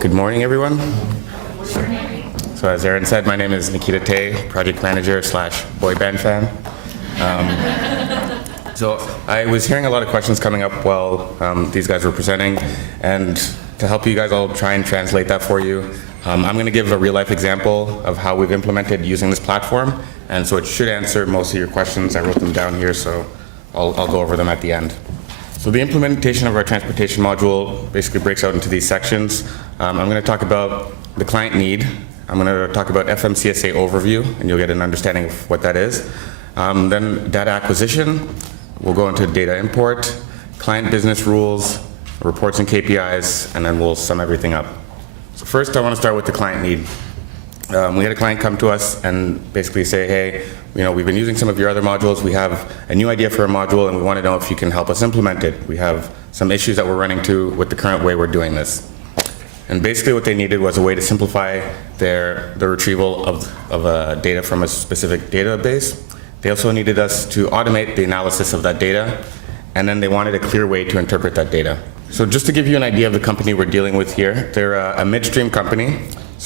Good morning, everyone. So as Aaron said, my name is Nikita Tay, project manager / boy band fan. So I was hearing a lot of questions coming up while these guys were presenting, and to help you guys, I'll try and translate that for you. I'm going to give a real-life example of how we've implemented using this platform, and so it should answer most of your questions. I wrote them down here, so I'll go over them at the end. So the implementation of our transportation module basically breaks out into these sections. I'm going to talk about the client need. I'm going to talk about FMCSA overview, and you'll get an understanding of what that is. Then data acquisition. We'll go into data import, client business rules, reports and KPIs, and then we'll sum everything up. So first, I want to start with the client need. We had a client come to us and basically say, hey, we've been using some of your other modules. We have a new idea for a module, and we want to know if you can help us implement it. We have some issues that we're running into with the current way we're doing this. And basically what they needed was a way to simplify the retrieval of data from a specific database. They also needed us to automate the analysis of that data, and then they wanted a clear way to interpret that data. So just to give you an idea of the company we're dealing with here, they're a midstream company,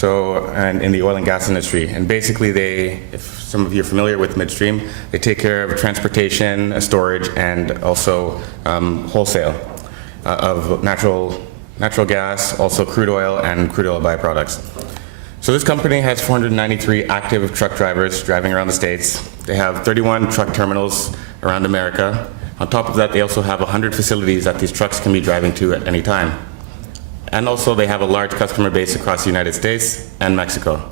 and in the oil and gas industry. And basically if some of you are familiar with midstream, they take care of transportation, storage, and also wholesale of natural gas, also crude oil and crude oil byproducts. So this company has 493 active truck drivers driving around the States. They have 31 truck terminals around America. On top of that, they also have 100 facilities that these trucks can be driving to at any time. And also they have a large customer base across the United States and Mexico.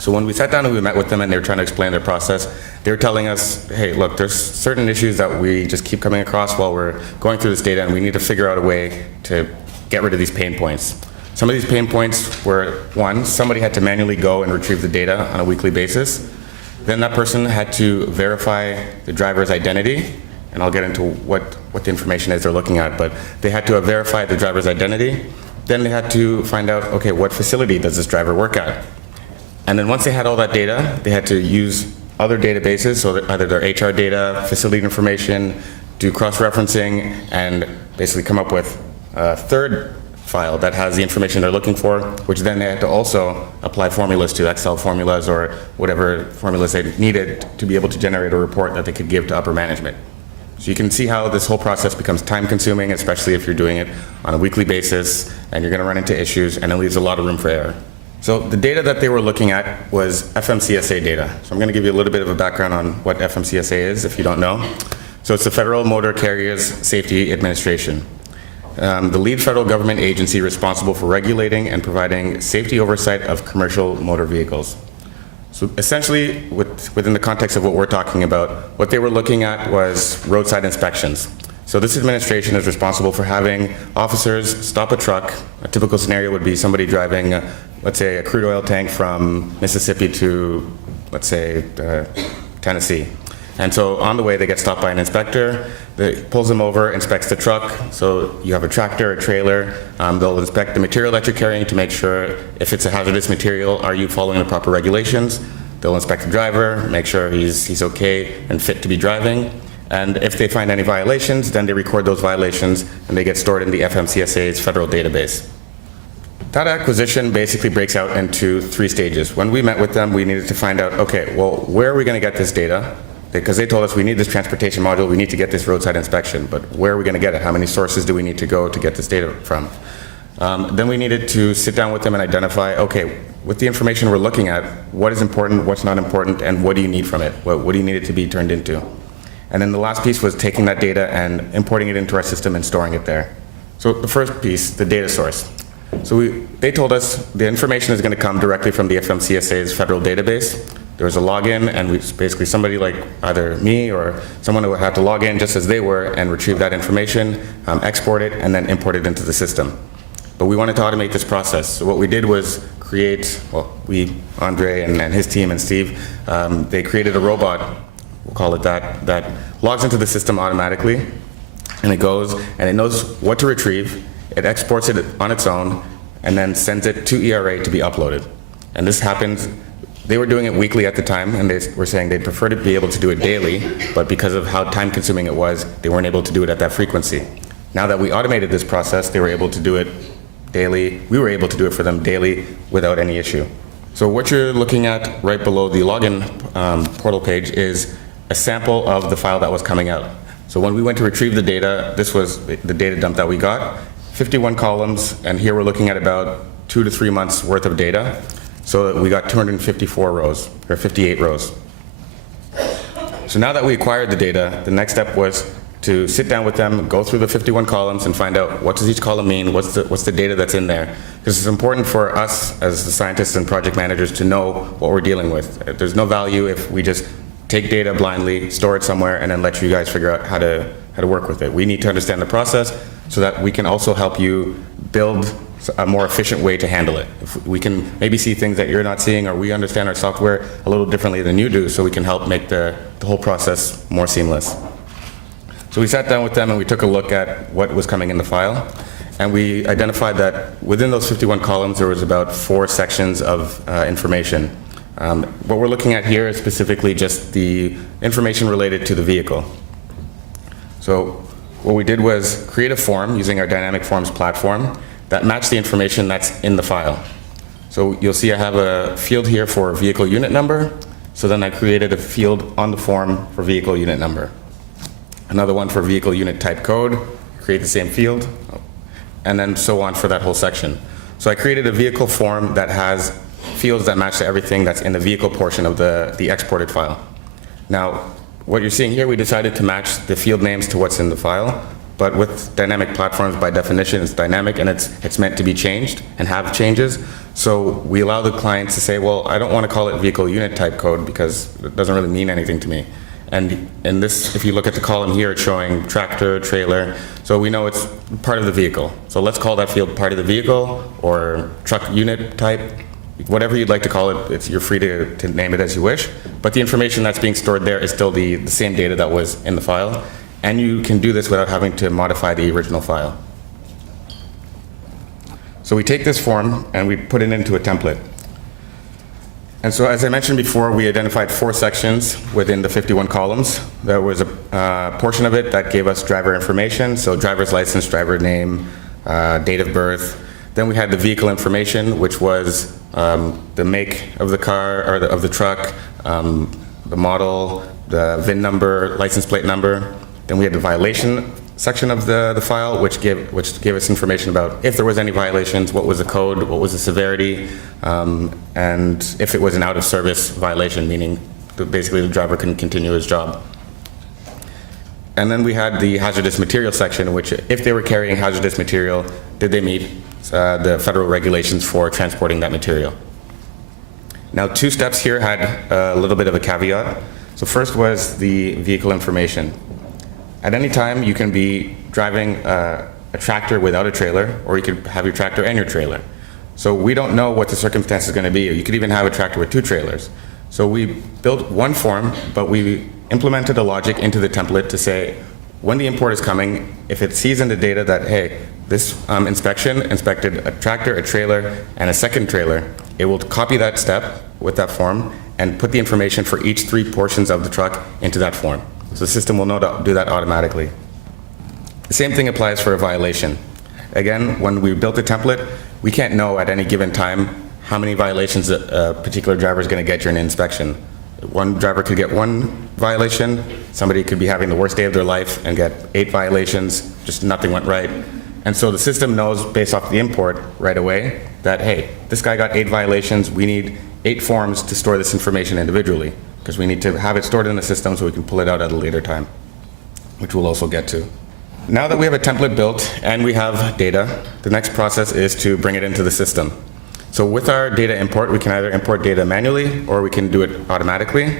So when we sat down and we met with them and they were trying to explain their process, they were telling us, hey, look, there's certain issues that we just keep coming across while we're going through this data, and we need to figure out a way to get rid of these pain points. Some of these pain points were, one, somebody had to manually go and retrieve the data on a weekly basis. Then that person had to verify the driver's identity, and I'll get into what the information is they're looking at, but they had to verify the driver's identity. Then they had to find out, okay, what facility does this driver work at? And then once they had all that data, they had to use other databases, so either their HR data, facility information, do cross-referencing, and basically come up with a third file that has the information they're looking for, which then they had to also apply formulas to, Excel formulas or whatever formulas they needed to be able to generate a report that they could give to upper management. So you can see how this whole process becomes time-consuming, especially if you're doing it on a weekly basis and you're going to run into issues, and it leaves a lot of room for error. So the data that they were looking at was FMCSA data. So I'm going to give you a little bit of a background on what FMCSA is if you don't know. So it's the Federal Motor Carriers Safety Administration. The lead federal government agency responsible for regulating and providing safety oversight of commercial motor vehicles. So essentially, within the context of what we're talking about, what they were looking at was roadside inspections. So this administration is responsible for having officers stop a truck. A typical scenario would be somebody driving, let's say, a crude oil tank from Mississippi to, let's say, Tennessee. And so on the way, they get stopped by an inspector that pulls them over, inspects the truck. So you have a tractor, a trailer. They'll inspect the material that you're carrying to make sure if it's a hazardous material, are you following the proper regulations? They'll inspect the driver, make sure he's okay and fit to be driving. And if they find any violations, then they record those violations and they get stored in the FMCSA's federal database. Data acquisition basically breaks out into 3 stages. When we met with them, we needed to find out, okay, well, where are we going to get this data? Because they told us we need this transportation module, we need to get this roadside inspection, but where are we going to get it? How many sources do we need to go to get this data from? Then we needed to sit down with them and identify, okay, with the information we're looking at, what is important, what's not important, and what do you need from it? What do you need it to be turned into? And then the last piece was taking that data and importing it into our system and storing it there. So the first piece, the data source. So they told us the information is going to come directly from the FMCSA's federal database. There was a login, and basically somebody like either me or someone would have to log in just as they were and retrieve that information, export it, and then import it into the system. But we wanted to automate this process. So what we did was create, Andre and his team and Steve, they created a robot, we'll call it that logs into the system automatically, and it goes and it knows what to retrieve, it exports it on its own, and then sends it to ERA to be uploaded. And this happens. They were doing it weekly at the time, and they were saying they'd prefer to be able to do it daily, but because of how time-consuming it was, they weren't able to do it at that frequency. Now that we automated this process, they were able to do it daily. We were able to do it for them daily without any issue. So what you're looking at right below the login portal page is a sample of the file that was coming out. So when we went to retrieve the data, this was the data dump that we got, 51 columns, and here we're looking at about 2 to 3 months worth of data. So we got 254 rows, or 58 rows. So now that we acquired the data, the next step was to sit down with them, go through the 51 columns and find out what does each column mean, what's the data that's in there. Because it's important for us as the scientists and project managers to know what we're dealing with. There's no value if we just take data blindly, store it somewhere, and then let you guys figure out how to work with it. We need to understand the process so that we can also help you build a more efficient way to handle it. If we can maybe see things that you're not seeing, or we understand our software a little differently than you do, so we can help make the whole process more seamless. So we sat down with them and we took a look at what was coming in the file, and we identified that within those 51 columns there was about 4 sections of information. What we're looking at here is specifically just the information related to the vehicle. So what we did was create a form using our Dynamic Forms platform that matched the information that's in the file. So you'll see I have a field here for vehicle unit number, so then I created a field on the form for vehicle unit number. Another one for vehicle unit type code, create the same field, and then so on for that whole section. So I created a vehicle form that has fields that match to everything that's in the vehicle portion of the exported file. Now, what you're seeing here, we decided to match the field names to what's in the file, but with dynamic platforms, by definition, it's dynamic and it's meant to be changed and have changes. So we allow the clients to say, well, I don't want to call it vehicle unit type code because it doesn't really mean anything to me. And in this, if you look at the column here, it's showing tractor, trailer, so we know it's part of the vehicle. So let's call that field part of the vehicle or truck unit type. Whatever you'd like to call it, you're free to name it as you wish, but the information that's being stored there is still the same data that was in the file, and you can do this without having to modify the original file. So we take this form and we put it into a template. And so as I mentioned before, we identified 4 sections within the 51 columns. There was a portion of it that gave us driver information, so driver's license, driver name, date of birth. Then we had the vehicle information, which was the make of the car, or of the truck, the model, the VIN number, license plate number. Then we had the violation section of the file, which gave us information about if there was any violations, what was the code, what was the severity, and if it was an out-of-service violation, meaning that basically the driver couldn't continue his job. And then we had the hazardous material section, which if they were carrying hazardous material, did they meet the federal regulations for transporting that material. Now 2 steps here had a little bit of a caveat. So first was the vehicle information. At any time you can be driving a tractor without a trailer, or you could have your tractor and your trailer. So we don't know what the circumstance is going to be. You could even have a tractor with 2 trailers. So we built one form, but we implemented a logic into the template to say, when the import is coming, if it sees in the data that, hey, this inspection inspected a tractor, a trailer, and a second trailer, it will copy that step with that form and put the information for each 3 portions of the truck into that form. So the system will know to do that automatically. The same thing applies for a violation. Again, when we built the template, we can't know at any given time how many violations a particular driver is going to get during an inspection. One driver could get 1 violation, somebody could be having the worst day of their life and get 8 violations, just nothing went right. And so the system knows based off the import right away that, hey, this guy got 8 violations, we need 8 forms to store this information individually, because we need to have it stored in the system so we can pull it out at a later time, which we'll also get to. Now that we have a template built and we have data, the next process is to bring it into the system. So with our data import, we can either import data manually or we can do it automatically.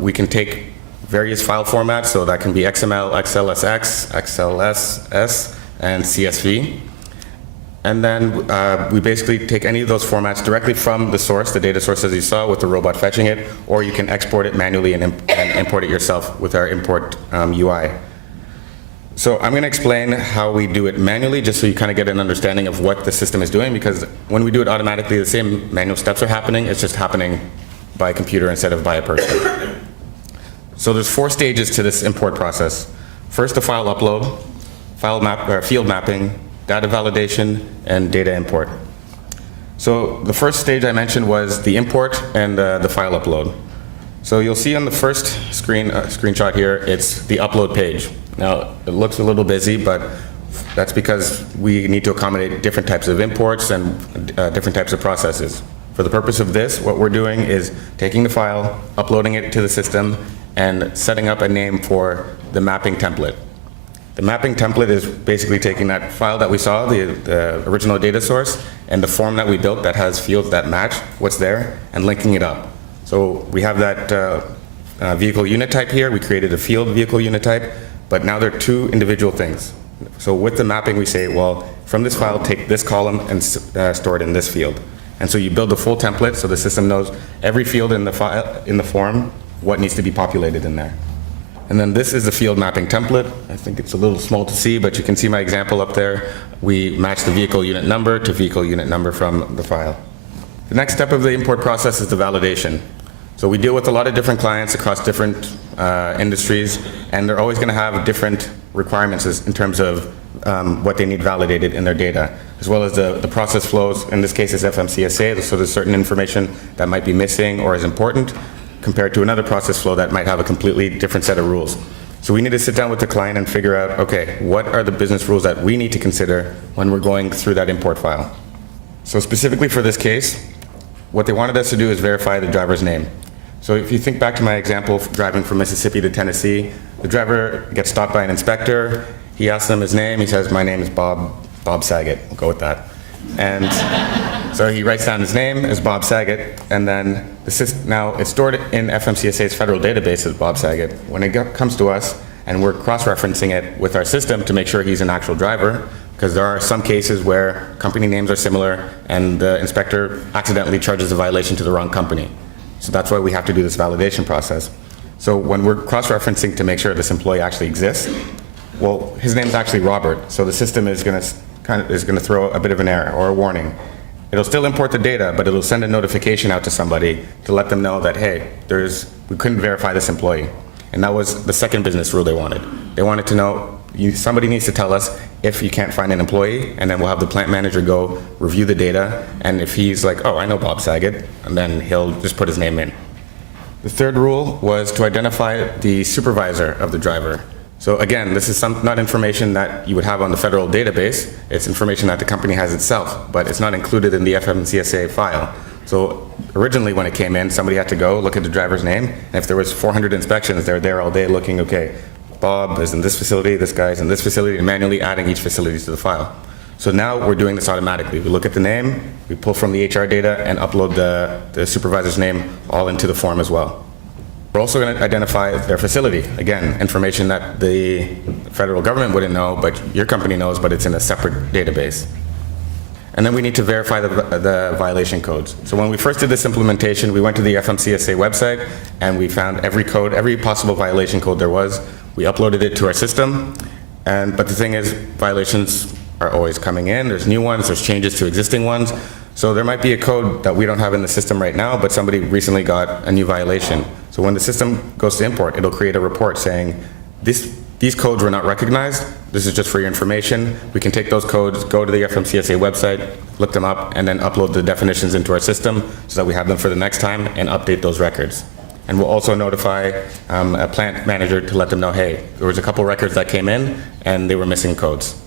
We can take various file formats, so that can be XML, XLSX, XLSS, and CSV. And then we basically take any of those formats directly from the source, the data source as you saw, with the robot fetching it, or you can export it manually and import it yourself with our import UI. So I'm going to explain how we do it manually, just so you kind of get an understanding of what the system is doing, because when we do it automatically, the same manual steps are happening, it's just happening by a computer instead of by a person. So there's 4 stages to this import process. First, the file upload, field mapping, data validation, and data import. So the first stage I mentioned was the import and the file upload. So you'll see on the first screenshot here, it's the upload page. Now, it looks a little busy, but that's because we need to accommodate different types of imports and different types of processes. For the purpose of this, what we're doing is taking the file, uploading it to the system, and setting up a name for the mapping template. The mapping template is basically taking that file that we saw, the original data source, and the form that we built that has fields that match what's there, and linking it up. So we have that vehicle unit type here. We created a field vehicle unit type, but now they're two individual things. So with the mapping, we say, well, from this file, take this column and store it in this field. And so you build a full template so the system knows every field in the file, in the form, what needs to be populated in there. And then this is the field mapping template. I think it's a little small to see, but you can see my example up there. We match the vehicle unit number to vehicle unit number from the file. The next step of the import process is the validation. So we deal with a lot of different clients across different industries, and they're always going to have different requirements in terms of what they need validated in their data, as well as the process flows. In this case, it's FMCSA, so there's certain information that might be missing or is important compared to another process flow that might have a completely different set of rules. So we need to sit down with the client and figure out, okay, what are the business rules that we need to consider when we're going through that import file? So specifically for this case, what they wanted us to do is verify the driver's name. So if you think back to my example of driving from Mississippi to Tennessee, the driver gets stopped by an inspector. He asks them his name. He says, my name is Bob Saget. We'll go with that. And so he writes down his name as Bob Saget, and then now it's stored in FMCSA's federal database as Bob Saget. When it comes to us, and we're cross-referencing it with our system to make sure he's an actual driver, because there are some cases where company names are similar, and the inspector accidentally charges a violation to the wrong company. So that's why we have to do this validation process. So when we're cross-referencing to make sure this employee actually exists, well, his name's actually Robert, so the system is going to throw a bit of an error or a warning. It'll still import the data, but it'll send a notification out to somebody to let them know that, hey, we couldn't verify this employee. And that was the second business rule they wanted. They wanted to know, somebody needs to tell us if you can't find an employee, and then we'll have the plant manager go review the data, and if he's like, oh, I know Bob Saget, and then he'll just put his name in. The third rule was to identify the supervisor of the driver. So again, this is not information that you would have on the federal database. It's information that the company has itself, but it's not included in the FMCSA file. So originally when it came in, somebody had to go look at the driver's name, and if there was 400 inspections, they're there all day looking, okay, Bob is in this facility, this guy's in this facility, and manually adding each facility to the file. So now we're doing this automatically. We look at the name, we pull from the HR data, and upload the supervisor's name all into the form as well. We're also going to identify their facility. Again, information that the federal government wouldn't know, but your company knows, but it's in a separate database. And then we need to verify the violation codes. So when we first did this implementation, we went to the FMCSA website, and we found every code, every possible violation code there was. We uploaded it to our system, but the thing is, violations are always coming in. There's new ones, there's changes to existing ones. So there might be a code that we don't have in the system right now, but somebody recently got a new violation. So when the system goes to import, it'll create a report saying, these codes were not recognized. This is just for your information. We can take those codes, go to the FMCSA website, look them up, and then upload the definitions into our system so that we have them for the next time and update those records. And we'll also notify a plant manager to let them know, hey, there was a couple records that came in and they were missing codes.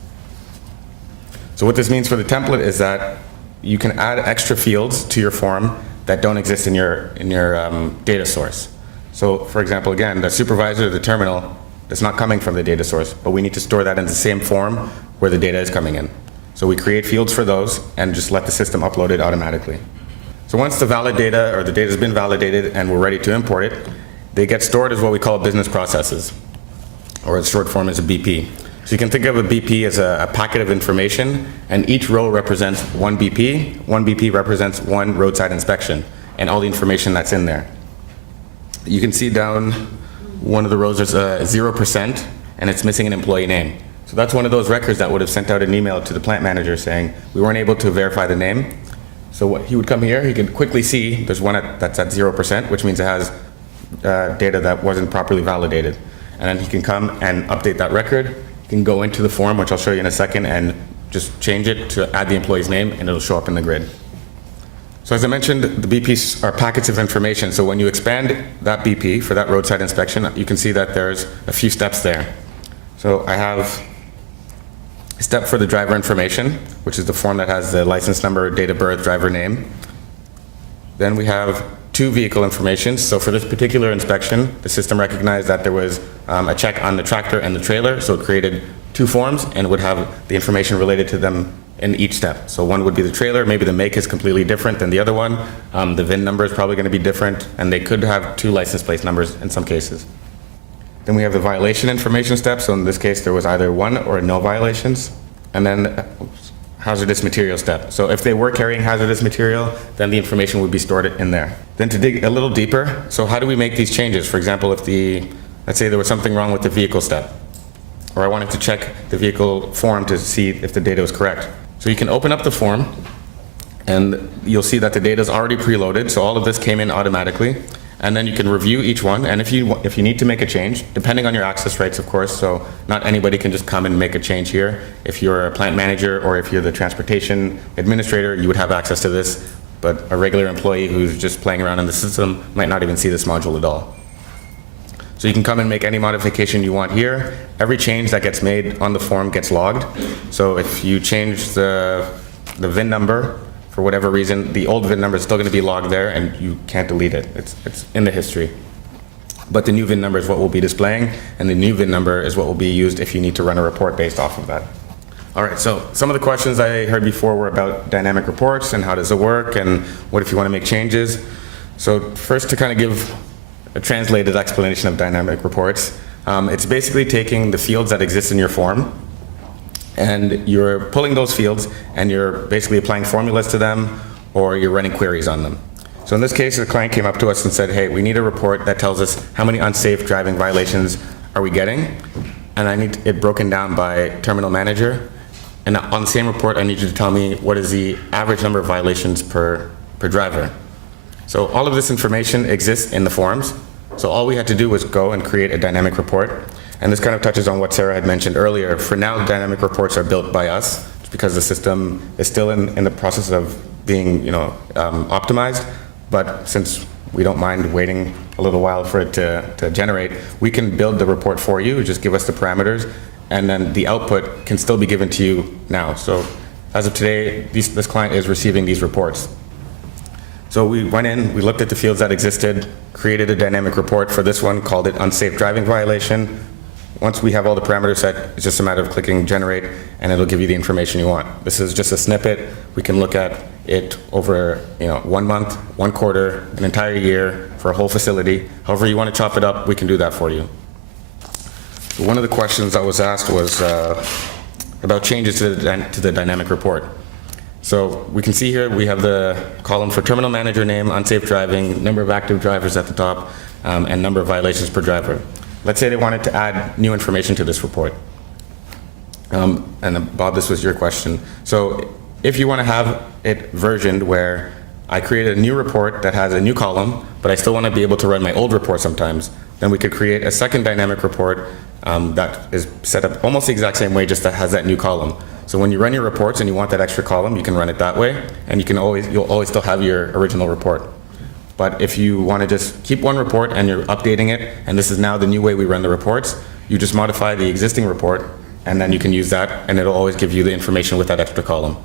So what this means for the template is that you can add extra fields to your form that don't exist in your data source. So for example, again, the supervisor of the terminal is not coming from the data source, but we need to store that in the same form where the data is coming in. So we create fields for those and just let the system upload it automatically. So once the valid data or the data has been validated and we're ready to import it, they get stored as what we call business processes, or the short form is a BP. So you can think of a BP as a packet of information, and each row represents one BP. One BP represents one roadside inspection and all the information that's in there. You can see down one of the rows there's a 0%, and it's missing an employee name. So that's one of those records that would have sent out an email to the plant manager saying, we weren't able to verify the name. So what he would come here, he could quickly see there's one that's at 0%, which means it has data that wasn't properly validated. And then he can come and update that record. He can go into the form, which I'll show you in a second, and just change it to add the employee's name, and it'll show up in the grid. So as I mentioned, the BPs are packets of information. So when you expand that BP for that roadside inspection, you can see that there's a few steps there. So I have a step for the driver information, which is the form that has the license number, date of birth, driver name. Then we have two vehicle information. So for this particular inspection, the system recognized that there was a check on the tractor and the trailer, so it created two forms and would have the information related to them in each step. So one would be the trailer, maybe the make is completely different than the other one. The VIN number is probably going to be different, and they could have two license plate numbers in some cases. Then we have the violation information step. So in this case, there was either one or no violations. And then hazardous material step. So if they were carrying hazardous material, then the information would be stored in there. Then to dig a little deeper, so how do we make these changes? For example, if let's say there was something wrong with the vehicle step, or I wanted to check the vehicle form to see if the data was correct. So you can open up the form, and you'll see that the data is already preloaded, so all of this came in automatically. And then you can review each one, and if you need to make a change, depending on your access rights, of course, so not anybody can just come and make a change here. If you're a plant manager or if you're the transportation administrator, you would have access to this, but a regular employee who's just playing around in the system might not even see this module at all. So you can come and make any modification you want here. Every change that gets made on the form gets logged. So if you change the VIN number, for whatever reason, the old VIN number is still going to be logged there, and you can't delete it. It's in the history. But the new VIN number is what we'll be displaying, and the new VIN number is what will be used if you need to run a report based off of that. All right, so some of the questions I heard before were about dynamic reports and how does it work, and what if you want to make changes. So first, to kind of give a translated explanation of dynamic reports, it's basically taking the fields that exist in your form, and you're pulling those fields and you're basically applying formulas to them, or you're running queries on them. So in this case, the client came up to us and said, hey, we need a report that tells us how many unsafe driving violations are we getting, and I need it broken down by terminal manager. And on the same report, I need you to tell me what is the average number of violations per driver. So all of this information exists in the forms. So all we had to do was go and create a dynamic report. And this kind of touches on what Sarah had mentioned earlier. For now, dynamic reports are built by us because the system is still in the process of being optimized. But since we don't mind waiting a little while for it to generate, we can build the report for you. Just give us the parameters, and then the output can still be given to you now. So as of today, this client is receiving these reports. So we went in, we looked at the fields that existed, created a dynamic report for this one, called it unsafe driving violation. Once we have all the parameters set, it's just a matter of clicking generate, and it'll give you the information you want. This is just a snippet. We can look at it over 1 month, 1 quarter, an entire year for a whole facility. However you want to chop it up, we can do that for you. So one of the questions that was asked was about changes to the dynamic report. So we can see here we have the column for terminal manager name, unsafe driving, number of active drivers at the top, and number of violations per driver. Let's say they wanted to add new information to this report. And Bob, this was your question. So if you want to have it versioned where I create a new report that has a new column, but I still want to be able to run my old report sometimes, then we could create a second dynamic report that is set up almost the exact same way, just that has that new column. So when you run your reports and you want that extra column, you can run it that way, and you'll always still have your original report. But if you want to just keep one report and you're updating it, and this is now the new way we run the reports, you just modify the existing report, and then you can use that, and it'll always give you the information with that extra column.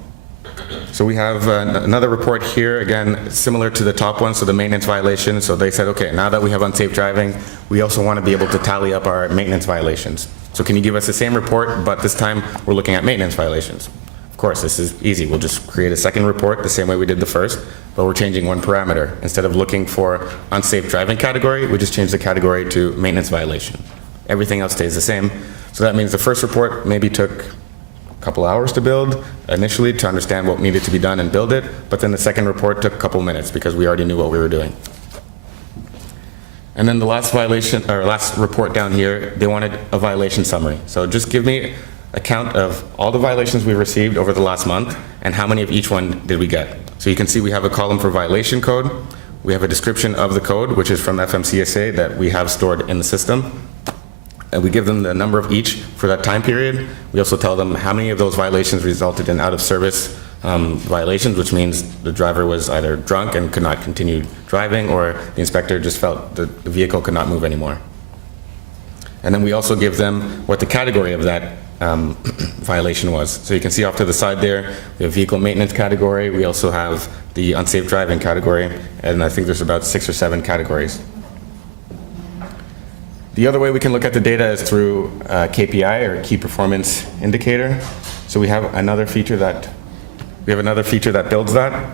So we have another report here, again, similar to the top one, so the maintenance violation. So they said, okay, now that we have unsafe driving, we also want to be able to tally up our maintenance violations. So can you give us the same report, but this time we're looking at maintenance violations? Of course, this is easy. We'll just create a second report the same way we did the first, but we're changing one parameter. Instead of looking for unsafe driving category, we just change the category to maintenance violation. Everything else stays the same. So that means the first report maybe took a couple hours to build initially to understand what needed to be done and build it, but then the second report took a couple minutes because we already knew what we were doing. And then the last violation, or last report down here, they wanted a violation summary. So just give me a count of all the violations we received over the last month and how many of each one did we get. So you can see we have a column for violation code. We have a description of the code, which is from FMCSA that we have stored in the system. And we give them the number of each for that time period. We also tell them how many of those violations resulted in out-of-service violations, which means the driver was either drunk and could not continue driving, or the inspector just felt that the vehicle could not move anymore. And then we also give them what the category of that violation was. So you can see off to the side there, we have vehicle maintenance category. We also have the unsafe driving category, and I think there's about 6 or 7 categories. The other way we can look at the data is through KPI, or key performance indicator. So we have another feature that builds that.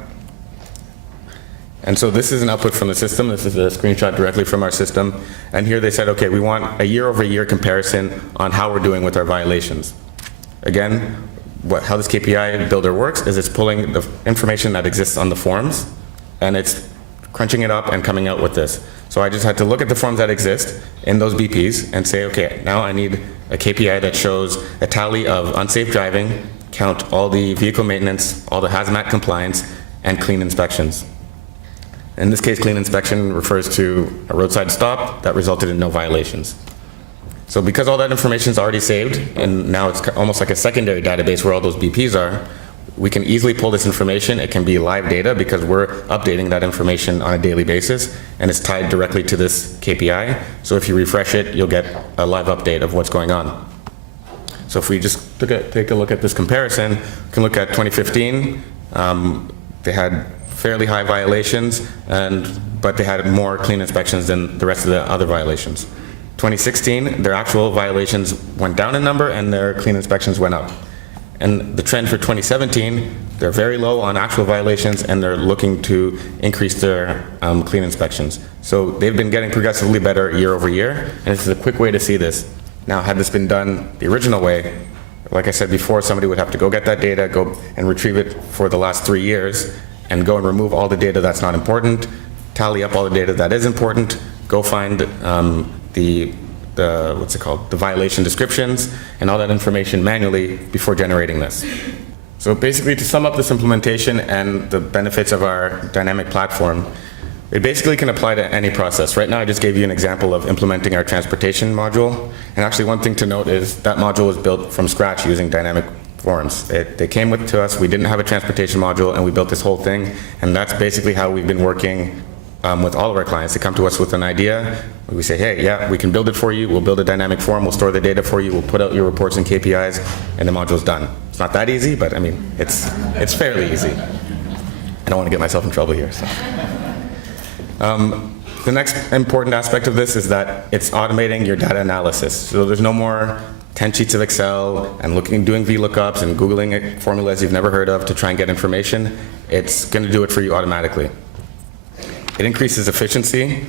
And so this is an output from the system. This is a screenshot directly from our system. And here they said, okay, we want a year-over-year comparison on how we're doing with our violations. Again, how this KPI builder works is it's pulling the information that exists on the forms, and it's crunching it up and coming out with this. So I just had to look at the forms that exist in those BPs and say, okay, now I need a KPI that shows a tally of unsafe driving, count all the vehicle maintenance, all the hazmat compliance, and clean inspections. In this case, clean inspection refers to a roadside stop that resulted in no violations. So because all that information is already saved, and now it's almost like a secondary database where all those BPs are, we can easily pull this information. It can be live data because we're updating that information on a daily basis, and it's tied directly to this KPI. So if you refresh it, you'll get a live update of what's going on. So if we just take a look at this comparison, we can look at 2015. They had fairly high violations, but they had more clean inspections than the rest of the other violations. 2016, their actual violations went down in number and their clean inspections went up. And the trend for 2017, they're very low on actual violations and they're looking to increase their clean inspections. So they've been getting progressively better year over year, and this is a quick way to see this. Now, had this been done the original way, like I said before, somebody would have to go get that data, go and retrieve it for the last 3 years, and go and remove all the data that's not important, tally up all the data that is important, go find the violation descriptions and all that information manually before generating this. So basically, to sum up this implementation and the benefits of our dynamic platform, it basically can apply to any process. Right now, I just gave you an example of implementing our transportation module. And actually, one thing to note is that module was built from scratch using dynamic forms. They came to us, we didn't have a transportation module, and we built this whole thing. And that's basically how we've been working with all of our clients. They come to us with an idea. We say, hey, yeah, we can build it for you. We'll build a dynamic form. We'll store the data for you. We'll put out your reports and KPIs, and the module's done. It's not that easy, but I mean, it's fairly easy. I don't want to get myself in trouble here. So. The next important aspect of this is that it's automating your data analysis. So there's no more 10 sheets of Excel and doing VLOOKUPs and Googling formulas you've never heard of to try and get information. It's going to do it for you automatically. It increases efficiency.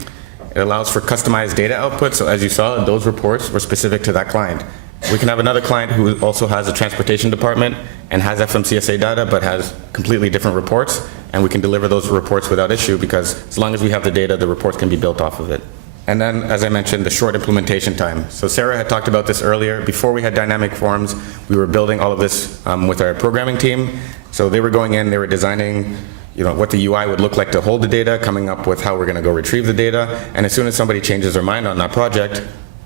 It allows for customized data output. So as you saw, those reports were specific to that client. We can have another client who also has a transportation department and has FMCSA data, but has completely different reports, and we can deliver those reports without issue because as long as we have the data, the reports can be built off of it. And then, as I mentioned, the short implementation time. So Sarah had talked about this earlier. Before we had dynamic forms, we were building all of this with our programming team. So they were going in, they were designing what the UI would look like to hold the data, coming up with how we're going to go retrieve the data. And as soon as somebody changes their mind on that project,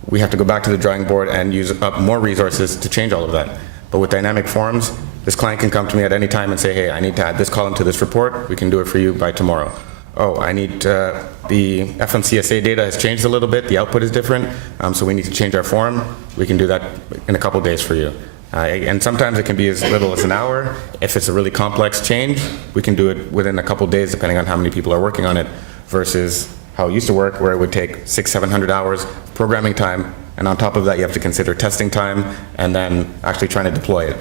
we have to go back to the drawing board and use up more resources to change all of that. But with dynamic forms, this client can come to me at any time and say, hey, I need to add this column to this report. We can do it for you by tomorrow. Oh, I need the FMCSA data has changed a little bit. The output is different, so we need to change our form. We can do that in a couple days for you. And sometimes it can be as little as an hour. If it's a really complex change, we can do it within a couple days, depending on how many people are working on it, versus how it used to work, where it would take 600-700 hours of programming time, and on top of that, you have to consider testing time, and then actually trying to deploy it.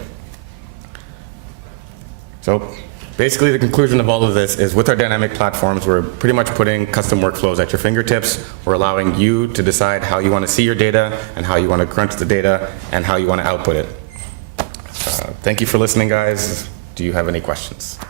So basically, the conclusion of all of this is with our dynamic platforms, we're pretty much putting custom workflows at your fingertips. We're allowing you to decide how you want to see your data, and how you want to crunch the data, and how you want to output it. Thank you for listening, guys. Do you have any questions?